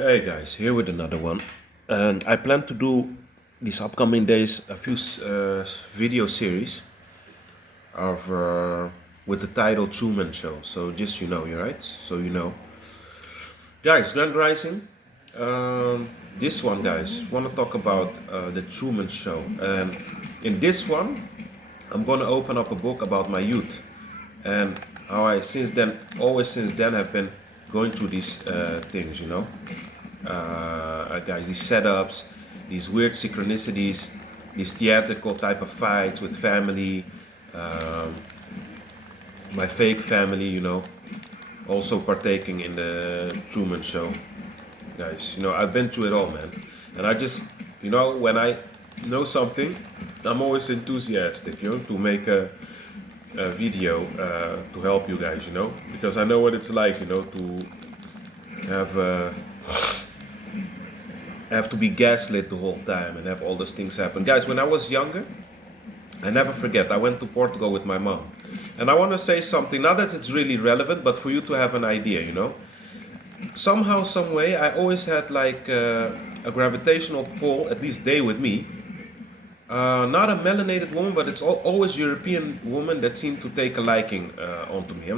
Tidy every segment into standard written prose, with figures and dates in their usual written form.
Hey guys, here with another one. And I plan to do these upcoming days a few video series of with the title Truman Show. So just you know, you right? So you know. Guys, Grand Rising. This one, guys, want to talk about the Truman Show. And in this one, I'm going to open up a book about my youth and how I always since then, have been going through these things, guys, these setups, these weird synchronicities, these theatrical type of fights with family, um, my fake family, also partaking in the Truman Show, guys. I've been through it all, man. And I just, when I know something, I'm always enthusiastic, to make a video to help you guys, because I know what it's like, to have have to be gaslit the whole time and have all those things happen. Guys, when I was younger, I never forget, I went to Portugal with my mom. And I want to say something, not that it's really relevant, but for you to have an idea, Somehow, some way, I always had like a gravitational pull, at least they with me. Not a melanated woman, but it's always European woman that seemed to take a liking onto me.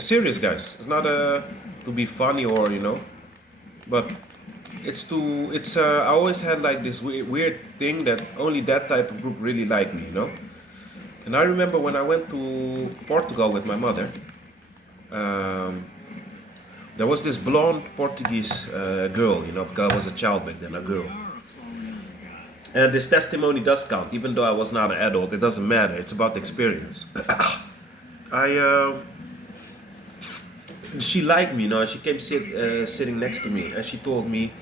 Serious, guys. It's not to be funny or, but I always had like this weird thing that only that type of group really liked me, And I remember when I went to Portugal with my mother, um, there was this blonde Portuguese girl, because I was a child back then, a girl. And this testimony does count, even though I was not an adult. It doesn't matter. It's about the experience. I She liked me, She came sitting next to me, and she told me,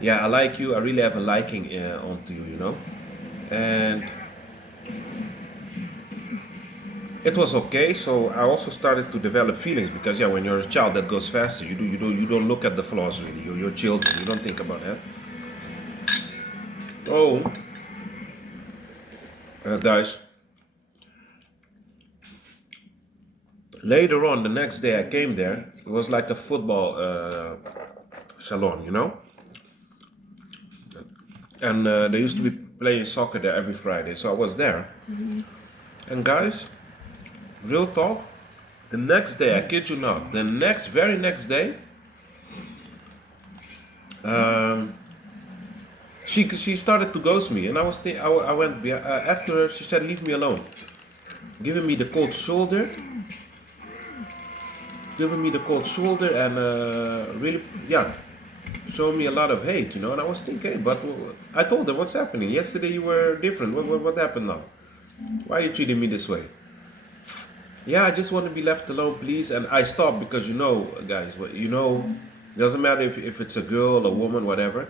"Yeah, I like you. I really have a liking onto you, And it was okay. So I also started to develop feelings because, yeah, when you're a child, that goes faster. You don't look at the flaws really. You're children. You don't think about that. Oh, guys. Later on, the next day I came there. It was like a football salon, And they used to be playing soccer there every Friday. So I was there. And guys, real talk, the next day, I kid you not, very next day, she started to ghost me, and I went after her. She said, "Leave me alone," giving me the cold shoulder, and really, yeah, showing me a lot of hate, And I was thinking, but I told her, "What's happening? Yesterday you were different. What happened now? Why are you treating me this way?" Yeah, I just want to be left alone, please. And I stopped because guys, doesn't matter if it's a girl, a woman, whatever.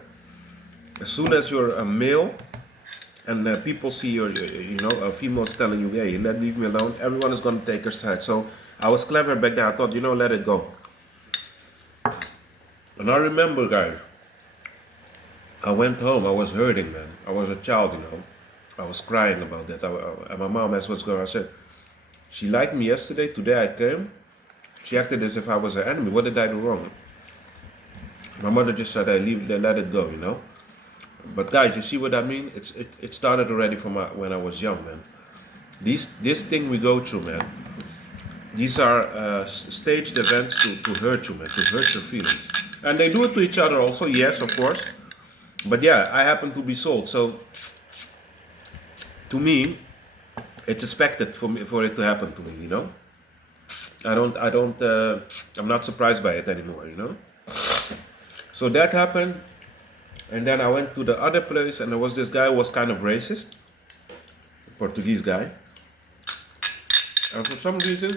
As soon as you're a male and people see a female's telling you, "Hey, leave me alone," everyone is going to take her side. So I was clever back then. I thought, let it go. And I remember, guys, I went home. I was hurting, man. I was a child, I was crying about that. And my mom asked what's going on. I said, "She liked me yesterday. Today I came. She acted as if I was her enemy. What did I do wrong?" My mother just said, let it go, But guys, you see what I mean? It started already from when I was young, man. This thing we go through, man. These are staged events to hurt you, man, to hurt your feelings. And they do it to each other also, yes, of course. But yeah, I happen to be sold. So to me, it's expected for it to happen to me, I'm not surprised by it anymore, So that happened, and then I went to the other place, and there was this guy who was kind of racist, Portuguese guy, and for some reason,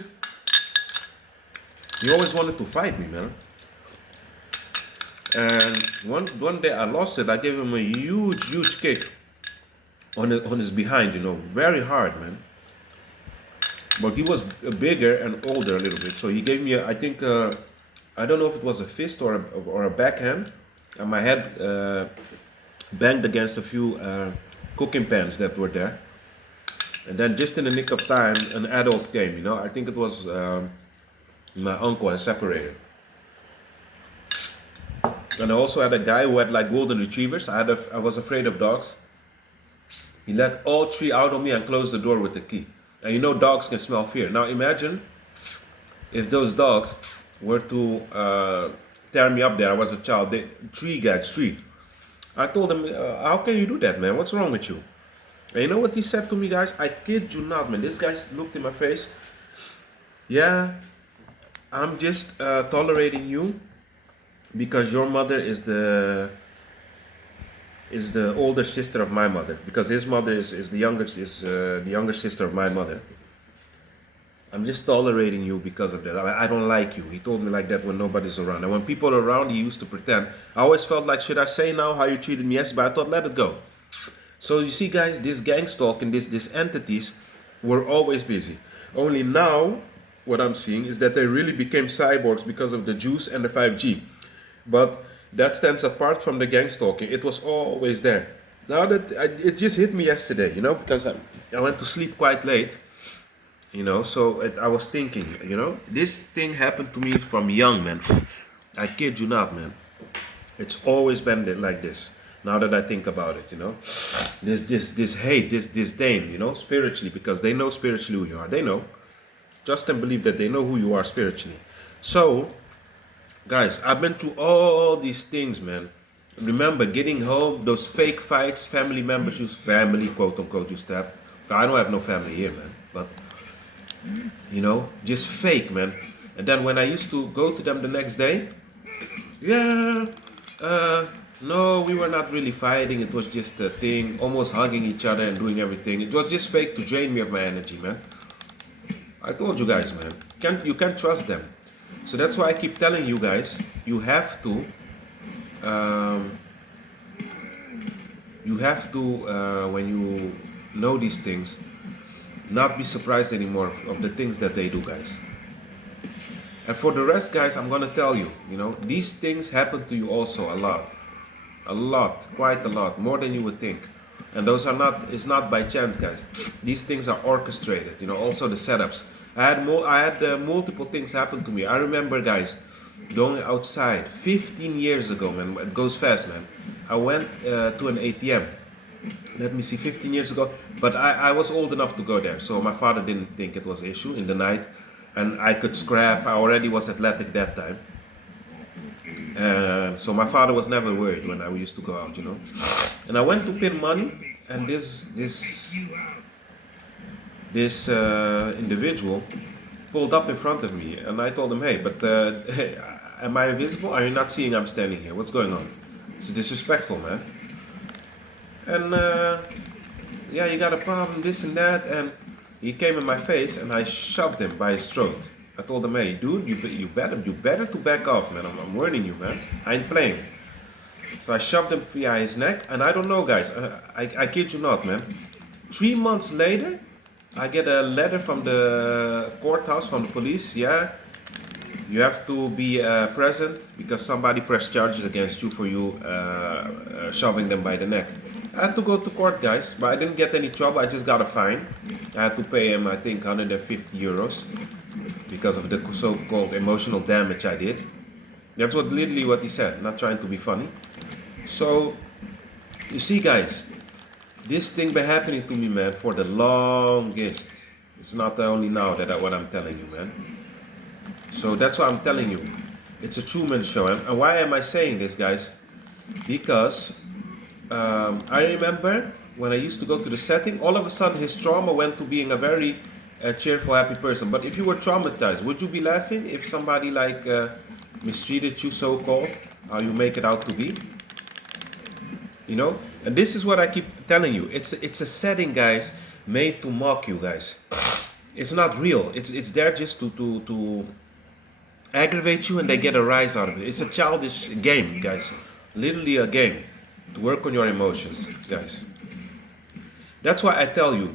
he always wanted to fight me, man. And one day I lost it. I gave him a huge kick on his behind, very hard, man. But he was bigger and older a little bit, so he gave me, I think, I don't know if it was a fist or a backhand, and my head banged against a few cooking pans that were there. And then just in the nick of time, an adult came, I think it was my uncle, and separated. And I also had a guy who had like golden retrievers. I was afraid of dogs. He let all three out on me and closed the door with the key. And you know dogs can smell fear. Now imagine if those dogs were to tear me up there. I was a child. Three guys, three. I told him, how can you do that, man? What's wrong with you? And you know what he said to me, guys? I kid you not, man. This guy looked in my face. Yeah, I'm just tolerating you because your mother is the older sister of my mother. Because his mother is the younger sister of my mother. I'm just tolerating you because of that. I don't like you. He told me like that when nobody's around. And when people are around, he used to pretend. I always felt like, should I say now how you treated me? Yes, but I thought, let it go. So you see, guys, this gang stalk and these entities were always busy. Only now, what I'm seeing is that they really became cyborgs because of the juice and the 5G. But that stands apart from the gang stalking. It was always there. Now it just hit me yesterday, because I went to sleep quite late. So I was thinking, this thing happened to me from young, man. I kid you not, man. It's always been like this. Now that I think about it, this hate, this disdain, spiritually, because they know spiritually who you are. They know. Trust and believe that they know who you are spiritually. So, guys, I've been through all these things, man. Remember, getting home, those fake fights, family members, family, quote unquote, used to have. I don't have no family here, man. But just fake, man. And then when I used to go to them the next day, no, we were not really fighting. It was just a thing, almost hugging each other and doing everything. It was just fake to drain me of my energy, man. I told you guys, man. You can't trust them. So that's why I keep telling you guys, you have to when you know these things, not be surprised anymore of the things that they do, guys. And for the rest, guys, I'm gonna tell you, these things happen to you also a lot, quite a lot, more than you would think. And it's not by chance, guys. These things are orchestrated, also the setups. I had multiple things happen to me. I remember, guys, going outside 15 years ago, man. It goes fast, man. I went to an ATM. Let me see, 15 years ago. But I was old enough to go there, so my father didn't think it was an issue in the night. And I could scrap. I already was athletic that time. So my father was never worried when I used to go out, And I went to pin money, and this individual pulled up in front of me, and I told him, hey, but am I invisible? Are you not seeing I'm standing here? What's going on? It's disrespectful, man. And you got a problem, this and that, and he came in my face, and I shoved him by his throat. I told him, hey, dude, you better to back off, man. I'm warning you, man. I ain't playing. So I shoved him via his neck, and I don't know, guys. I kid you not, man. 3 months later, I get a letter from the courthouse, from the police. Yeah, you have to be present because somebody pressed charges against you for you shoving them by the neck. I had to go to court, guys, but I didn't get any trouble. I just got a fine. I had to pay him, I think, 150 euros because of the so-called emotional damage I did. That's literally what he said, not trying to be funny. So, you see, guys, this thing been happening to me, man, for the longest. It's not only now what I'm telling you, man. So that's why I'm telling you. It's a Truman Show. And why am I saying this, guys? Because I remember when I used to go to the setting, all of a sudden his trauma went to being a very cheerful, happy person. But if you were traumatized, would you be laughing if somebody mistreated you, so-called, how you make it out to be? And this is what I keep telling you. It's a setting, guys, made to mock you, guys. It's not real. It's there just to aggravate you, and they get a rise out of it. It's a childish game, guys. Literally a game to work on your emotions, guys. That's why I tell you.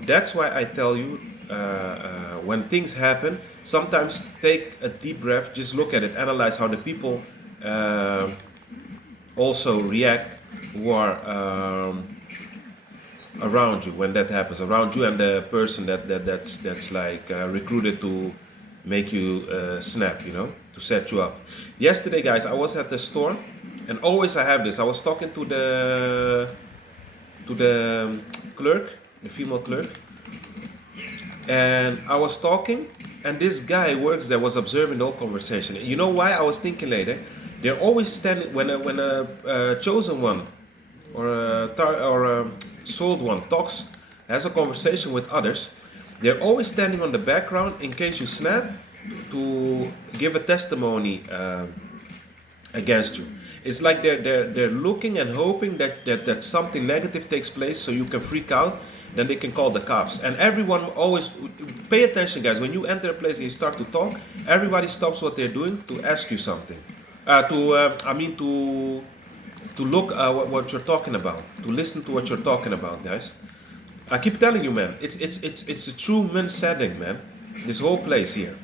When things happen, sometimes take a deep breath. Just look at it, analyze how the people also react who are around you when that happens, around you and the person that's recruited to make you snap, to set you up. Yesterday, guys, I was at the store And always I have this. I was talking to the clerk, the female clerk, and I was talking, and this guy who works there was observing the whole conversation. You know why? I was thinking later. They're always standing when a chosen one or a sold one talks, has a conversation with others. They're always standing on the background in case you snap to give a testimony against you. It's like they're looking and hoping that something negative takes place so you can freak out, then they can call the cops. And everyone always, pay attention guys, when you enter a place and you start to talk, everybody stops what they're doing to ask you something. To look what you're talking about, to listen to what you're talking about, guys. I keep telling you, man, it's a Truman setting, man. This whole place here,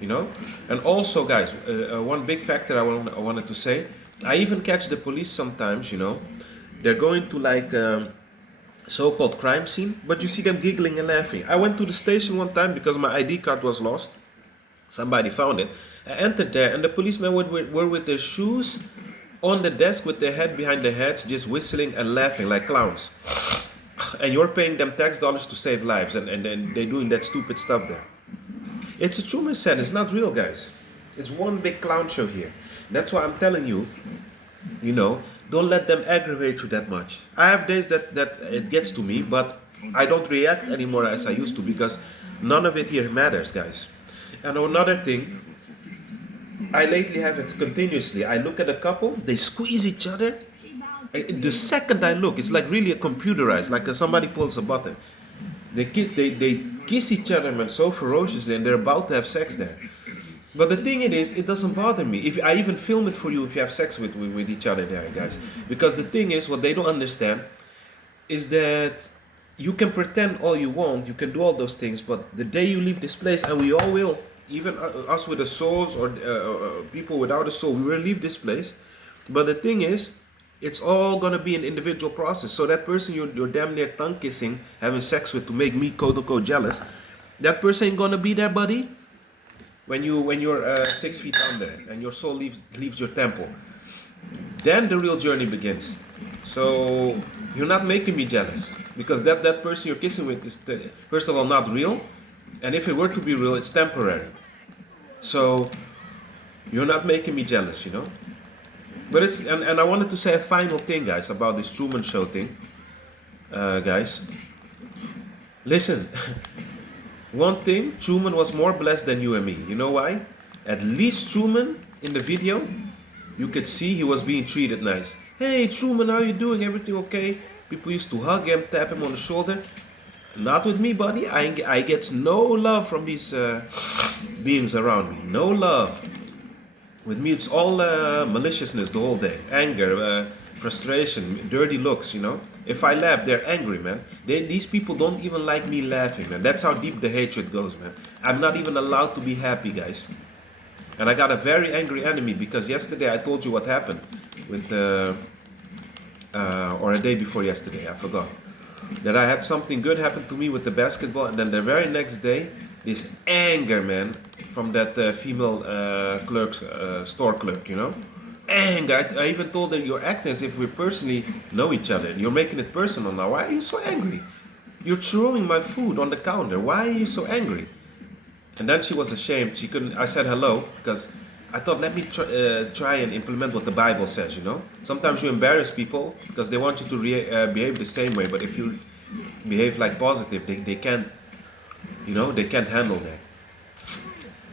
you know. And also, guys, one big factor I wanted to say, I even catch the police sometimes, you know. They're going to like so-called crime scene, but you see them giggling and laughing. I went to the station one time because my ID card was lost. Somebody found it. I entered there, and the policemen were with their shoes on the desk with their head behind their heads, just whistling and laughing like clowns. And you're paying them tax dollars to save lives, and they're doing that stupid stuff there. It's a Truman set. It's not real, guys. It's one big clown show here. That's why I'm telling you, you know, don't let them aggravate you that much. I have days that it gets to me, but I don't react anymore as I used to because none of it here matters, guys. And another thing, I lately have it continuously. I look at a couple, they squeeze each other. The second I look, it's like really a computerized, like somebody pulls a button. They kiss each other, man, so ferociously, and they're about to have sex there. But the thing it doesn't bother me. If I even film it for you, if you have sex with each other there, guys. Because the thing is, what they don't understand is that you can pretend all you want, you can do all those things, but the day you leave this place, and we all will, even us with the souls or people without a soul, we will leave this place. But the thing is, it's all gonna be an individual process. So that person you're damn near tongue kissing, having sex with to make me quote unquote jealous, that person ain't gonna be there, buddy. When you're 6 feet under and your soul leaves your temple, then the real journey begins. So you're not making me jealous because that person you're kissing with is first of all not real, and if it were to be real, it's temporary. So you're not making me jealous, you know. But it's and I wanted to say a final thing, guys, about this Truman Show thing, guys. Listen. One thing, Truman was more blessed than you and me. You know why? At least Truman, in the video, you could see he was being treated nice. Hey Truman, how you doing? Everything okay? People used to hug him, tap him on the shoulder. Not with me, buddy. I get no love from these beings around me. No love. With me, it's all maliciousness the whole day. Anger, frustration, dirty looks, you know. If I laugh, they're angry, man. These people don't even like me laughing, man. That's how deep the hatred goes, man. I'm not even allowed to be happy, guys. And I got a very angry enemy because yesterday I told you what happened with or a day before yesterday, I forgot. That I had something good happen to me with the basketball, and then the very next day, this anger, man, from that female store clerk, you know. Anger. I even told her, you're acting as if we personally know each other. You're making it personal now. Why are you so angry? You're throwing my food on the counter. Why are you so angry? And then she was ashamed. She couldn't. I said hello because I thought, let me try and implement what the Bible says, you know. Sometimes you embarrass people because they want you to behave the same way. But if you behave like positive, they can't, you know, they can't handle that.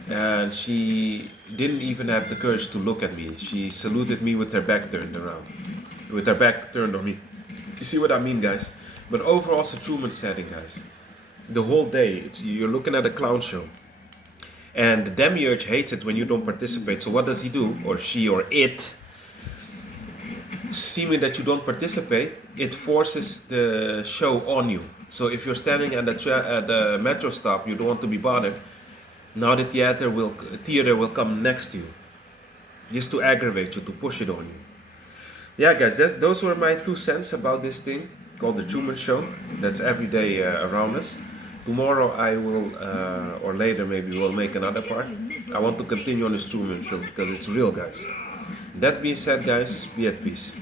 And she didn't even have the courage to look at me. She saluted me with her back turned around. With her back turned on me. You see what I mean, guys? But overall, it's a Truman setting, guys. The whole day, you're looking at a clown show. And the demiurge hates it when you don't participate. So what does he do? Or she or it? Seeming that you don't participate, it forces the show on you. So if you're standing at the metro stop, you don't want to be bothered. Now the theater will come next to you, just to aggravate you, to push it on you. Yeah, guys, those were my 2 cents about this thing called the Truman Show. That's every day around us. Tomorrow I will, or later maybe we'll make another part. I want to continue on this Truman Show because it's real, guys. That being said, guys, be at peace.